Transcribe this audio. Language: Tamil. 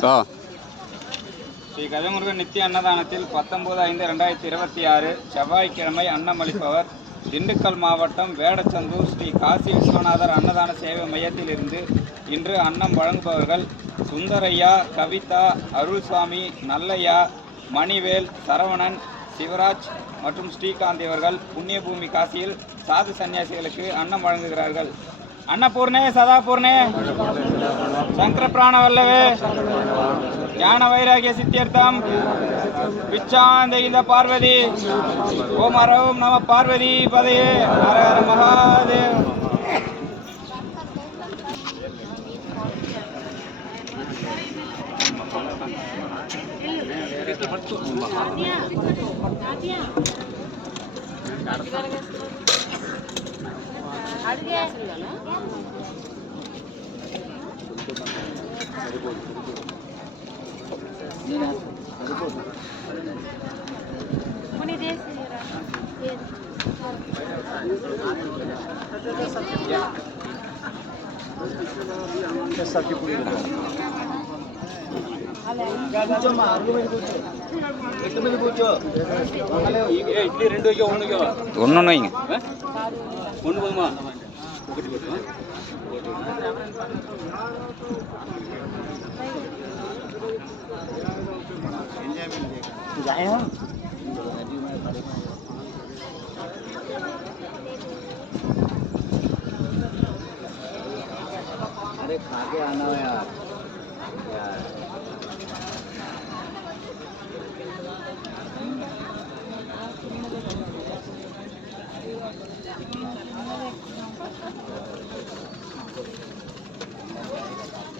ஸ்ரீ கஜமுருகன் நித்திய அன்னதானத்தில் 19/5/2026 செவ்வாய்க்கிழமை அன்னமளிப்பவர் திண்டுக்கல் மாவட்டம் வேடச்சந்தூர் ஸ்ரீ காசி விஸ்வநாதர் அன்னதான சேவை மையத்தில் இருந்து இன்று அன்னம் வழங்குபவர்கள் சுந்தரையா, கவிதா, அருள்சாமி, நல்லையா, மணிவேல், சரவணன், சிவராஜ் மற்றும் ஸ்ரீகாந்த் இவர்கள் புண்ணியபூமி காசியில் சாது சன்னியாசிகளுக்கு அன்னம் வழங்குகிறார்கள். अन्नपूर्णे सदापूर्णे शंकर प्राणवल्लवे ज्ञान वैराग्य सिद्ध्यर्थम विच्छांद पार्वती ओम हर ओम नमः पार्वती पदये हर हर महादेव. अरे खा के आना है यार.